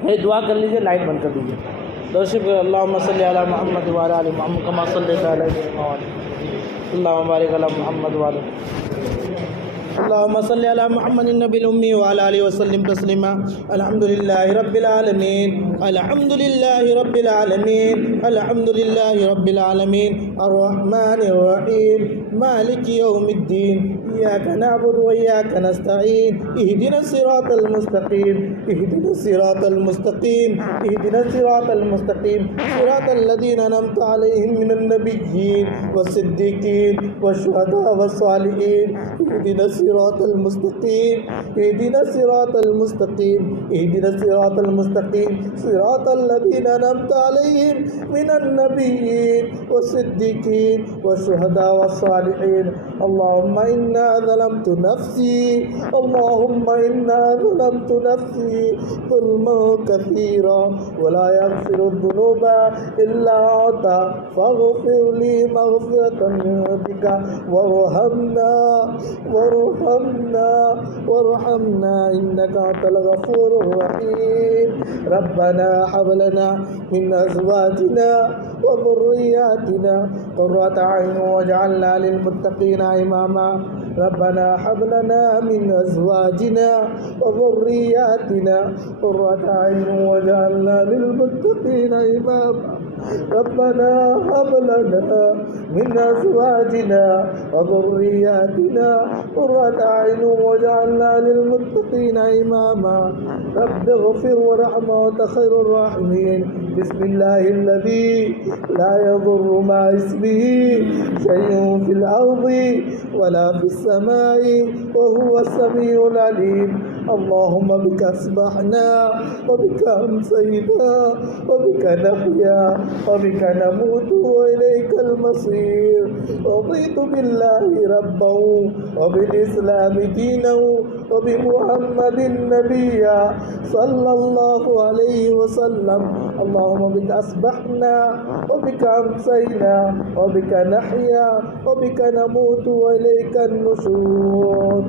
ये दुआ कर लीजिए, लाइट बंद कर दीजिए। दर्शक अल्लाहुम्मा सल्ली अला मुहम्मद व अला आलि मुहम्मद कमा सल्लैता अला इब्राहीम अल्लाहुम्मा बारिक अला मुहम्मद व अला अल्लाहुम्मा सल्ली अला मुहम्मदिन नबिल उम्मी व अला आलिहि व सल्लिम तस्लीमा। अल्हम्दुलिल्लाहि रब्बिल आलमीन, अल्हम्दुलिल्लाहि रब्बिल आलमीन, अल्हम्दुलिल्लाहि रब्बिल आलमीन, अर्रहमानिर रहीम, मालिकि यौमिद्दीन, इय्याका नअबुदु व इय्याका नस्तईन, इहदिनस सिरातल मुस्तकीम, इहदिनस सिरातल मुस्तकीम, इहदिनस सिरातल मुस्तकीम, सिरातल लज़ीना अनअमता अलैहिम मिनन नबिय्यीन वस्सिद्दीकीन वश्शुहदा वस्सालिहीन, इहदिनस सिरातल मुस्तकीम, इहदिनस सिरातल मुस्तकीम, इहदिनस सिरातल मुस्तकीम, सिरातल लज़ीना अनअमता अलैहिम मिनन नबिय्यीन वस्सिद्दीकीन वश्शुहदा वस्सालिहीन। अल्लाहुम्मा इन्ना ज़लमतु नफ्सी, अल्लाहुम्मा इन्ना ज़लमतु नफ्सी ज़ुल्मन कसीरा वला यग़फ़िरुज़्ज़ुनूबा इल्ला अंता फ़ग़फ़िर ली मग़फ़िरतन मिन रब्बिका वरहमना वरहमना इन्नका अंतल गफ़ूरुर रहीम। रब्बना हब लना मिन अज़वाजिना व ज़ुर्रिय्यातिना क़ुर्रता अय्युन वजअलना लिलमुत्तक़ीना इमामा। रब्बना हब लना मिन अज़वाजिना व ज़ुर्रिय्यातिना क़ुर्रता अय्युन वजअलना लिलमुत्तक़ीना इमामा। रब्बना हब लना मिन अज़वाजिना व ज़ुर्रिय्यातिना क़ुर्रता अय्युन वजअलना लिलमुत्तक़ीना इमामा। रब्बिग़फ़िर वरहम व अन्त ख़ैरुर राहिमीन। बिस्मिल्लाहिल्लज़ी ला यज़ुर्रु मा इस्मिही शैउन फ़िल अर्ज़ि वला फ़िस समाई व हुवस समीउल अलीम। अल्लाहुम्मा बिका अस्बहना व बिका अम्सैना व बिका नहया व बिका नमूतु व इलैकल मसीर। रज़ीतु बिल्लाहि रब्बन व बिल इस्लामि दीनन व बिमुहम्मदिन नबिय्या सल्लल्लाहु अलैहि वसल्लम। अल्लाहुम्मा बिका अस्बहना व बिका अम्सैना व बिका नहया व बिका नमूतु व इलैकन नुशूर।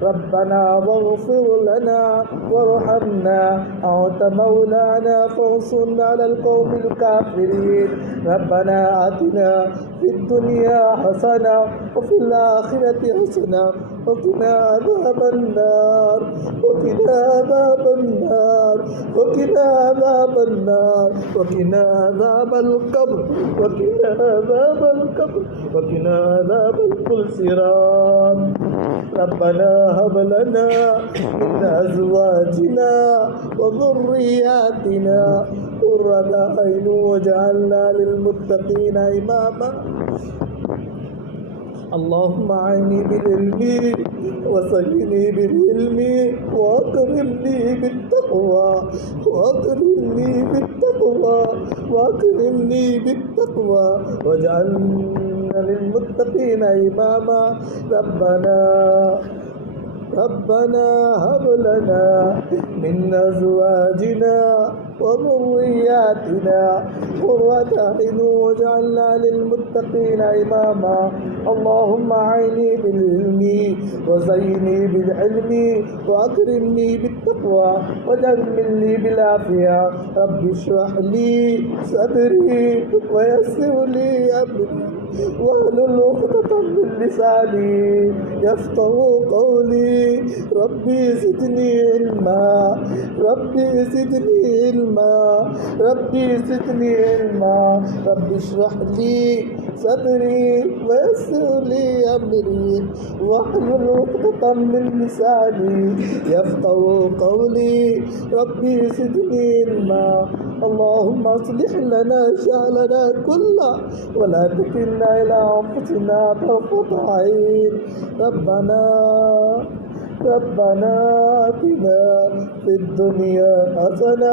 रब्बना वग़फ़िर लना वरहमना अन्त मौलाना फ़ंसुरना अलल क़ौमिल काफ़िरीन। रब्बना आतिना फ़िद दुनिया हसना व फ़िल आखिरति हसना व क़िना अज़ाबन नार व क़िना अज़ाबन नार व क़िना अज़ाबन नार व क़िना अज़ाबल क़ब्र व क़िना अज़ाबल क़ब्र व क़िना अज़ाबल पुलसिरात। रब्बना हब लना मिन अज़वाजिना व ज़ुर्रिय्यातिना क़ुर्रता अय्युन वजअलना लिलमुत्तक़ीना इमामा। अल्लाहुम्मा अइनी बिल इल्मी व ज़य्यिनी बिल इल्मी व अक्रिमनी बित तक़वा व अक्रिमनी बित तक़वा व अक्रिमनी बित तक़वा वजअलना लिलमुत्तक़ीना इमामा। रब्बना हब लना मिन अज़वाजिना व ज़ुर्रिय्यातिना क़ुर्रता अय्युन वजअलना लिलमुत्तक़ीना इमामा। अल्लाहुम्मा अइनी बिल इल्मी व ज़य्यिनी बिल इल्मी व अक्रिमनी बित तक़वा वजम्मिलनी बिल आफ़िया। रब्बि इश्रह ली सदरी व यस्सिर ली अमरी वहलुल उक़दतम मिन लिसानी यफ़क़हू क़ौली। रब्बी ज़िदनी इल्मा, रब्बी ज़िदनी इल्मा, रब्बी ज़िदनी इल्मा। रब्बि इश्रह ली सदरी व यस्सिर ली अमरी वहलुल उक़दतम मिन लिसानी यफ़क़हू क़ौली। रब्बी ज़िदनी इल्मा। अल्लाहुम्मा अस्लिह लना शअनना कुल्लह व ला तकिलना इला अनफुसिना तर्फ़ता ऐन। रब्बना आतिना फ़िद दुनिया हसना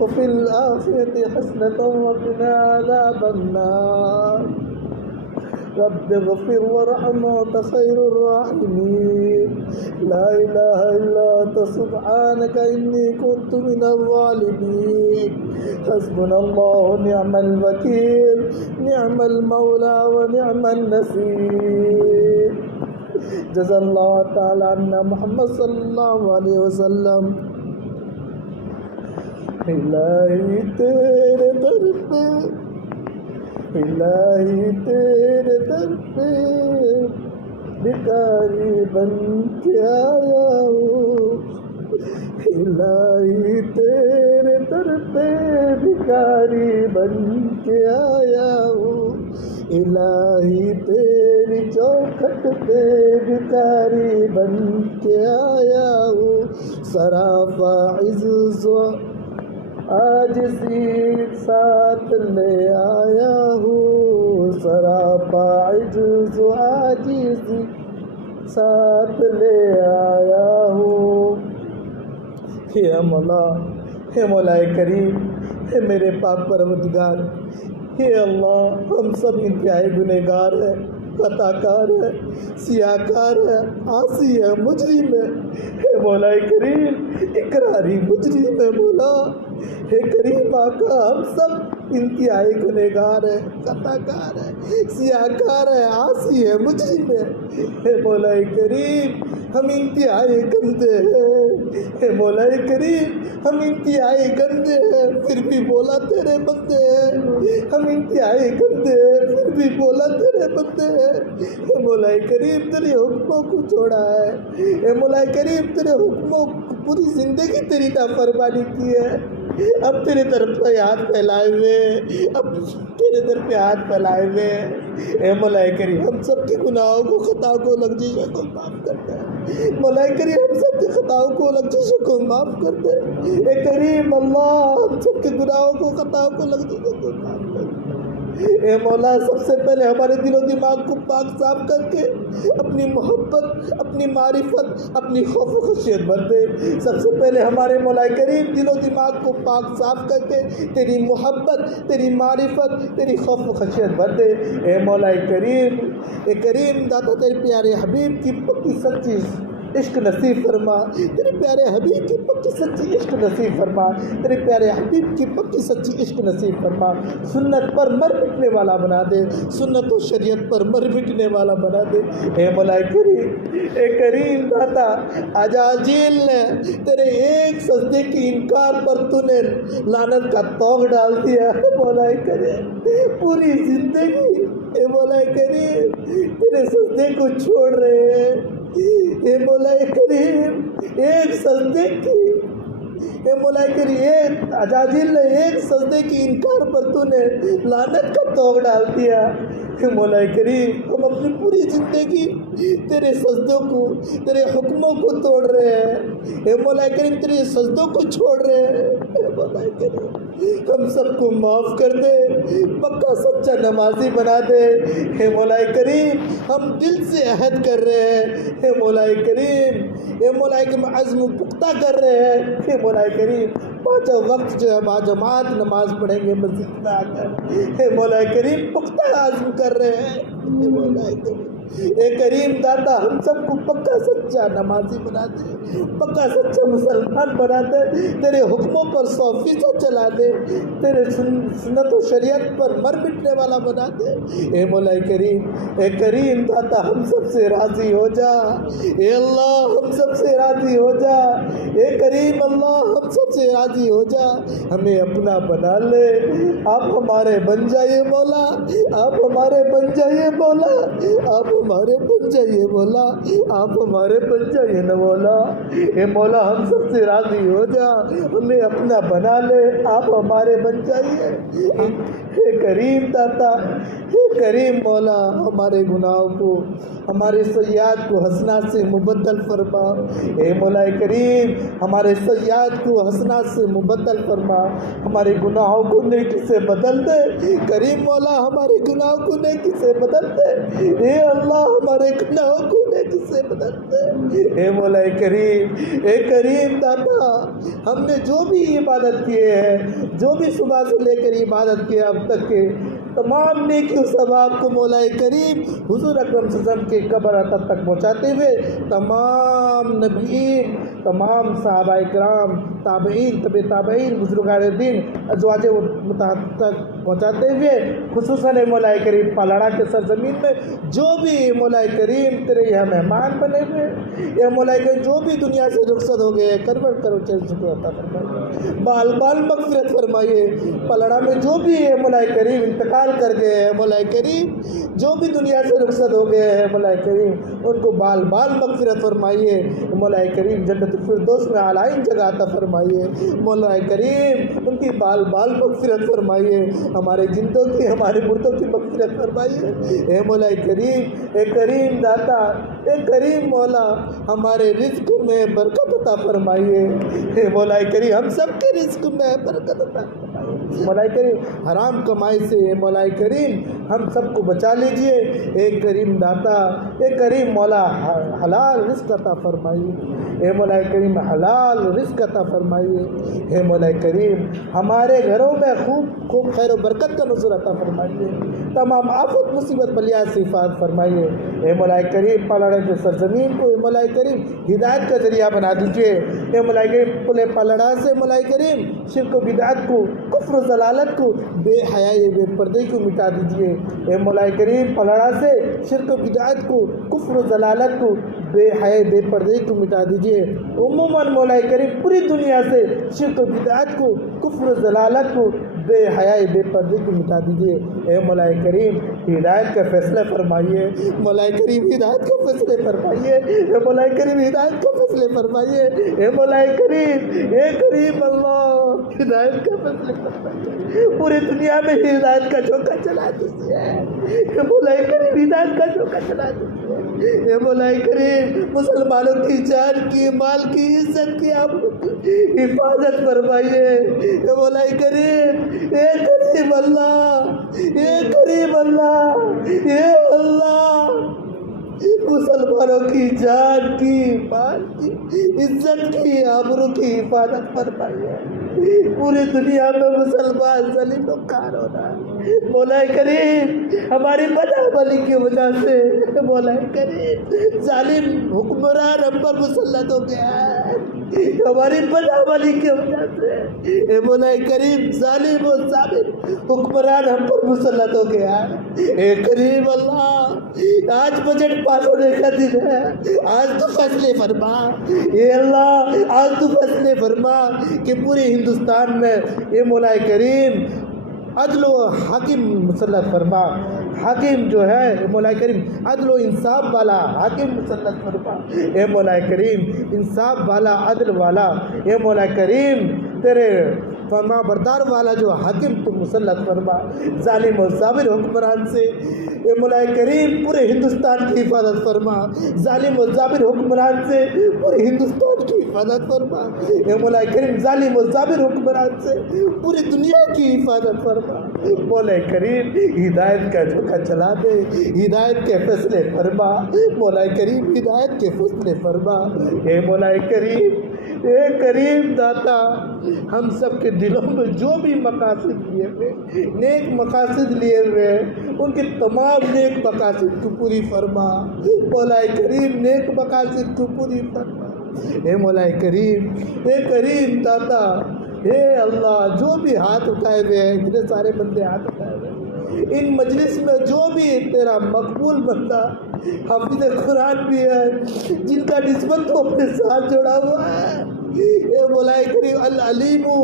व फ़िल आखिरति हसनतन व क़िना अज़ाबन नार। रब्बिग़फ़िर वरहम व अन्त ख़ैरुर राहिमीन। ला इलाहा इल्ला अंत सुब्हानका इन्नी कुन्तु मिनज़ ज़ालिमीन। हस्बुनल्लाहु व निअमल वकील, निअमल मौला व निअमन नसीर। जज़ल्लाहु तआला अन्ना मुहम्मद सल्लल्लाहु अलैहि वसल्लम। الہی تیرے در پہ، الہی تیرے در پہ بھکاری بن کے آیا ہوں، الہی تیرے در پہ بھکاری بن کے آیا ہوں، الہی تیری چوکھٹ پہ بھکاری بن کے آیا ہوں، سراپا عجز و عاجزی ساتھ لے آیا ہوں، سراپا عجز و عاجزی ساتھ لے آیا ہوں۔ یا مولا، ہے مولا کریم، ہے میرے پاک پروردگار، ہے اللہ، ہم سب انتہائی گنہگار ہیں، خطا کار ہے، سیاہ کار ہے، عاصی ہے، مجرم ہے مولا کریم، اقراری مجرم ہے مولا، ہے کریم آقا، ہم سب انتہائی گنہگار ہے، خطا کار ہے، سیاہ کار ہے، عاصی ہے، مجرم ہے مولا کریم، ہم انتہائی گندے ہیں، ہے مولا کریم، ہم انتہائی گندے ہیں پھر بھی مولا تیرے بندے ہیں، ہم انتہائی گندے ہیں پھر بھی مولا تیرے بندے ہیں، اے مولا کریم تیرے حکموں کو چھوڑا ہے، اے مولا کریم تیرے حکموں پوری زندگی تیری نافرمانی کی ہے، اب تیرے طرف پہ ہاتھ پھیلائے ہوئے، اب تیرے در پہ ہاتھ پھیلائے ہوئے، اے مولا کریم ہم سب کے گناہوں کو، خطاؤں کو، لغزشوں کو معاف کر دے، مولا کریم ہم سب کے خطاؤں کو، لغزشوں کو معاف کر دے، اے کریم اللہ ہم سب کے گناہوں کو، خطاؤں کو، لغزشوں کو معاف کر دے، اے مولا سب سے پہلے ہمارے دل و دماغ کو پاک صاف کر کے اپنی محبت، اپنی معرفت، اپنی خوف و خشیت بھر دے، سب سے پہلے ہمارے مولا کریم دل و دماغ کو پاک صاف کر کے تیری محبت، تیری معرفت، تیری خوف و خشیت بھر دے، اے مولا کریم، اے کریم داتا تیرے پیارے حبیب کی پکی سچی عشق نصیب فرما، تیرے پیارے حبیب کی پکی سچی عشق نصیب فرما، تیرے پیارے حبیب کی پکی سچی عشق نصیب فرما، سنت پر مر مٹنے والا بنا دے، سنت و شریعت پر مر مٹنے والا بنا دے، اے مولا کریم، اے کریم داتا عجاجیل نے تیرے ایک سجدے کی انکار پر تو نے لعنت کا توغ ڈال دیا، مولا کریم پوری زندگی اے مولا کریم تیرے سجدے کو چھوڑ رہے ہیں، اے مولا کریم ایک سجدے کی، اے مولا کریم ایک عجاجیل نے ایک سجدے کی انکار پر تو نے لعنت کا توغ ڈال دیا، اے مولا کریم ہم اپنی پوری زندگی تیرے سجدوں کو، تیرے حکموں کو توڑ رہے ہیں، اے مولا کریم تیرے سجدوں کو چھوڑ رہے ہیں، اے مولا کریم ہم سب کو معاف کر دے، پکا سچا نمازی بنا دے، اے مولا کریم ہم دل سے عہد کر رہے ہیں، اے مولا کریم، اے مولا کریم عزم پختہ کر رہے ہیں، اے مولا کریم پانچوں وقت جو ہے باجماعت نماز پڑھیں گے مسجد میں آ کر، اے مولا کریم پختہ عزم کر رہے ہیں، اے مولا کریم، اے کریم داتا ہم سب کو پکا سچا نمازی بنا دے، پکا سچا مسلمان بنا دے، تیرے حکموں پر 100% چلا دے، تیرے سنت و شریعت پر مر مٹنے والا بنا دے، اے مولا کریم، اے کریم داتا ہم سب سے راضی ہو جا، اے اللہ ہم سب سے راضی ہو جا، اے کریم اللہ ہم سب سے راضی ہو جا، ہمیں اپنا بنا لے، آپ ہمارے بن جائیے مولا، آپ ہمارے بن جائیے مولا، آپ ہمارے بن جائیے مولا، آپ ہمارے بن جائیے نا مولا، اے مولا ہم سب سے راضی ہو جا، ہمیں اپنا بنا لے، آپ ہمارے بن جائیے، اے کریم داتا، اے کریم مولا ہمارے گناہوں کو، ہمارے سیئات کو حسنات سے مبدل فرما، اے مولا کریم ہمارے سیئات کو حسنات سے مبدل فرما، ہمارے گناہوں کو نیکی سے بدل دے، کریم مولا ہمارے گناہوں کو نیکی سے بدل دے، اے اللہ ہمارے گناہوں کو نیکی سے بدل دے، اے مولا کریم داتا ہم نے جو بھی عبادت کیے ہیں، جو بھی صبح سے لے کر عبادت کیے اب تک کے تمام نیکی و ثواب کو مولا کریم حضور اکرم صلی اللہ علیہ وسلم کے قبر تک پہنچاتے ہوئے تمام نبیین، تمام صحابہ کرام، ताबईन, तब ताबईन, बुजुर्गान दीन, अज़वाज मुतहद तक पहुँचाते हुए खुसूसन मौला करीम पलड़ा के सरजमीन में जो भी मौला करीम तेरे यहाँ मेहमान बने हुए, या मौला करीम जो भी दुनिया से रुखसत हो गए, करवट करो शुक्र अता फरमाइए, बाल बाल मग़फ़िरत फरमाइए। पलड़ा में जो भी है मौला करीम इंतकाल कर गए हैं, मौला करीम जो भी दुनिया से रुखसत हो गए हैं, मौला करीम उनको बाल बाल मग़फ़िरत फरमाइए। मौला करीम जन्नतुल फिरदौस में आलाइन जगह अता फरमाइए। मौला करीम उनकी बाल बाल मग़फ़िरत फरमाइए। हमारे जिंदों की, हमारे मुर्दों की मग़फ़िरत फरमाइए। ए मौला करीम, ए करीम दाता, ए करीम मौला हमारे रिज़्क़ में बरकत अता फरमाइए। ए मौला करीम हम सब के रिज़्क़ में बरकत अता फरमाइए। मौला करीम हराम कमाई से मौला करीम हम सबको बचा लीजिए। ए करीम दाता, ए करीम मौला हलाल रिज़्क़ अता फरमाइए। ए मौला करीम हलाल रिज़्क़ अता फरमाइए। हे मौला करीम हमारे घरों में खूब खूब खैर व बरकत का नुज़ुल अता फरमाइए। तमाम आफत मुसीबत बलियात से हिफाज़त फरमाइए। हे मौला करीम पलड़े के सरज़मीन को मौला करीम हिदायत का ज़रिया बना दीजिए। हे मौला करीम पुले पलड़ा से मौला करीम शिर्क व बिदअत को, कुफ्र व ज़लालत को, बेहयाई बेपर्दे को मिटा दीजिए। हे मौला करीम पलड़ा से शिर्क व बिदअत को, कुफ्र व ज़लालत को, बेहयाई बेपर्दे को मिटा दीजिए। उम्मन मौला करीम पूरी दुनिया से शिर्क व बिदअत को, कुफ्र व ज़लालत को, बेहयाई बेपर्दे को मिटा दीजिए। ए मौला करीम हिदायत का फैसला फरमाइए। मौला करीम हिदायत का फैसले फरमाइए। ए मौला करीम हिदायत का फैसले फरमाइए। ए मौला करीम, ए करीम अल्लाह हिदायत का फैसले फरमाइए। पूरी दुनिया में हिदायत का झोंका चला दीजिए। ए मौला करीम हिदायत का झोंका चला दीजिए। ए मौला करीम मुसलमानों की जान की, माल की, इज्जत की, आबरू की हिफाजत फरमाइए। ए मौला करीम, ए करीम अल्लाह, ए करीम अल्लाह, ए अल्लाह मुसलमानों की जान की, माल की, इज्जत की, आबरू की हिफाजत फरमाइए। पूरी दुनिया में मुसलमान ज़लीम व ख़ार हो रहा है। मौला करीम हमारी बदअमली की वजह से मौला करीम ज़ालिम हुक्मरान हम पर मुसल्लत हो गया है। हमारी बदअमली की वजह से ए मौला करीम ज़ालिम व ज़ालिम हुक्मरान हम पर मुसल्लत हो गया है। ए करीम अल्लाह आज बजट पास होने का दिन है, आज तो फैसले फरमा। ए अल्लाह आज तो फैसले फरमा कि पूरे हिंदुस्तान में ये मौला करीम अदल व हाकिम मुसल्लत फरमा। हाकिम जो है मौला करीम अदल व इंसाफ वाला हाकिम मुसल्लत फरमा। ए मौला करीम इंसाफ वाला, अदल वाला, ए मौला करीम तेरे फरमा बरदार वाला जो हाकिम तो मुसल्लत फरमा। जालिम और जाबिर हुक्मरान से ए मौला करीम पूरे हिंदुस्तान की हिफाजत फरमा। जालिम और जाबिर हुक्मरान से पूरे हिंदुस्तान की हिफाजत फरमा। ए मौला करीम जालिम और जाबिर हुक्मरान से पूरी दुनिया की हिफाजत फरमा। मौला करीम हिदायत का झोंका चला दे, हिदायत के फैसले फरमा। मौला करीम हिदायत के फैसले फरमा। ए मौला करीम, ए करीम दाता हम सब के दिलों में जो भी मकासद लिए हुए, नेक मकासद लिए हुए, उनके तमाम नेक मकासद को पूरी फरमा। मौला करीम नेक मकासद को पूरी फरमा। ए मौला करीम, ए करीम दाता, हे अल्लाह जो भी हाथ उठाए हुए हैं, इतने सारे बंदे हाथ उठाए हुए हैं, इन मजलिस में जो भी तेरा मकबूल बंदा हाफिज़ कुरान भी है, जिनका निस्बत तो अपने साथ जुड़ा हुआ है, ये मौला करीम अल अलीमु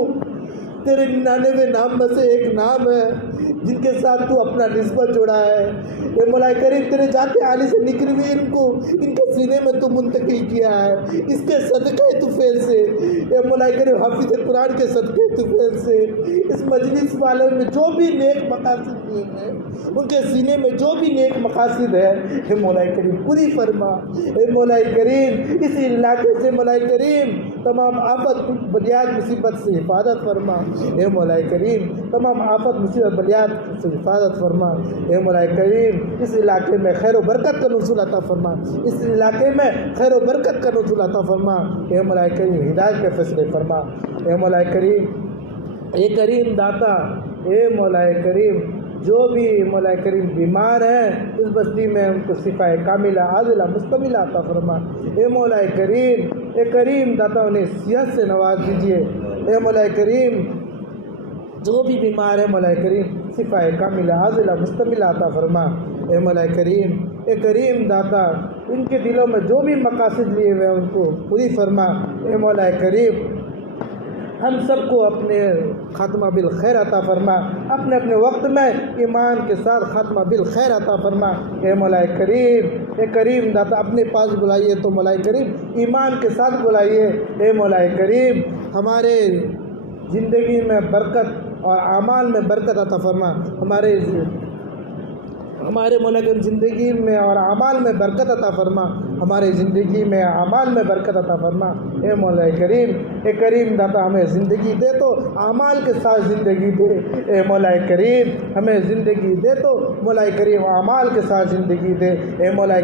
तेरे 99 नाम में से एक नाम है जिनके साथ तू अपना निस्बत जोड़ा है। ये मौला करीम तेरे जाते आली से निकली हुई इनको, इनके सीने में तू मुंतकिल किया है, इसके सदक़े तुफ़ैल से। ये मौला करीम हाफिज़ कुरान के सदक़े तुफ़ैल से इस मजलिस वाले में जो भी नेक मकासद हैं, उनके सीने में जो भी नेक मकासद है, हे मौला करीम पूरी फरमा। हे मौला करीम इस इलाके से मौला करीम तमाम आफत बलियात मुसीबत से हिफाजत फरमा। हे मौला करीम तमाम आफत मुसीबत बलियात से हिफाजत फरमा। हे मौला करीम इस इलाके में खैर व बरकत का नुज़ूल अता फरमा। इस इलाके में खैर व बरकत का नुज़ूल अता फरमा। हे मौला करीम हिदायत के फैसले फरमा। हे मौला करीम, ए करीम दाता, ए मौला करीम جو بھی مولا کریم بیمار ہیں اس بستی میں ان کو شفا کاملہ عاجلہ مستقبلہ عطا فرما۔ اے مولا کریم داتا انہیں صحت سے نواز دیجیے۔ اے مولا کریم جو بھی بیمار ہے مولا کریم شفا کاملہ عاجلہ مستقبلہ عطا فرما۔ اے مولا کریم داتا ان کے دلوں میں جو بھی مقاصد لیے ہوئے ان کو پوری فرما۔ اے مولا کریم ہم سب کو اپنے خاتمہ بالخیر عطا فرما، اپنے اپنے وقت میں ایمان کے ساتھ خاتمہ بالخیر عطا فرما۔ اے مولا کریم داتا اپنے پاس بلائیے تو مولا کریم ایمان کے ساتھ بلائیے۔ اے مولا کریم ہمارے زندگی میں برکت اور اعمال میں برکت عطا فرما، ہمارے مولا کریم زندگی میں اور اعمال میں برکت عطا فرما، ہمارے زندگی میں اعمال میں برکت عطا فرما۔ اے مولا کریم داتا ہمیں زندگی دے تو اعمال کے ساتھ زندگی دے۔ اے مولا کریم ہمیں زندگی دے تو مولا کریم اعمال کے ساتھ زندگی دے۔ اے مولا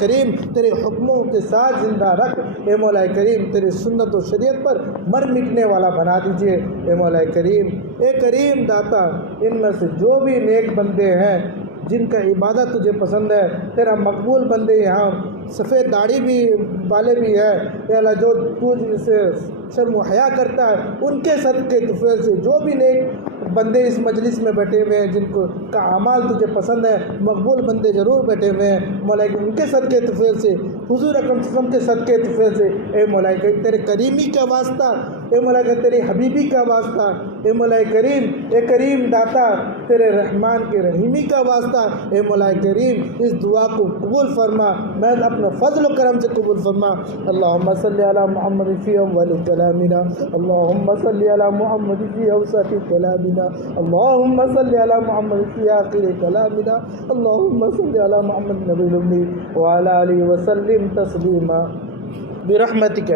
کریم تیرے حکموں کے ساتھ زندہ رکھ۔ اے مولا کریم تیری سنت و شریعت پر مر مٹنے والا بنا دیجیے۔ اے مولا کریم داتا ان میں سے جو بھی نیک بندے ہیں جن کا عبادت تجھے پسند ہے، تیرا مقبول بندے یہاں سفید داڑھی بھی والے بھی ہے، اے اللہ جو تو جسے شرم و حیا کرتا ہے ان کے صدقے طفیل سے جو بھی نیک بندے اس مجلس میں بیٹھے ہوئے ہیں جن کو کا اعمال تجھے پسند ہے، مقبول بندے ضرور بیٹھے ہوئے ہیں مولا ان کے صدقے طفیل سے، حضور اکرم صلی اللہ علیہ وسلم کے صدقے طفیل سے، اے مولا تیرے کریمی کا واسطہ، اے مولا تیرے حبیبی کا واسطہ، اے مولا کریم داتا تیرے رحمان کے رحیمی کا واسطہ، اے مولا کریم اس دعا کو قبول فرما، میں اپنے فضل و کرم سے قبول فرما۔ اللہم صلی علی محمد فی اول کلامنا، اللہم صلی علی محمد فی اوسط کلامنا، اللہم صلی علی محمد فی آخر کلامنا، اللہم صلی علی محمد نبی الامی وعلی آلہ وسلم تسلیما برحمتک۔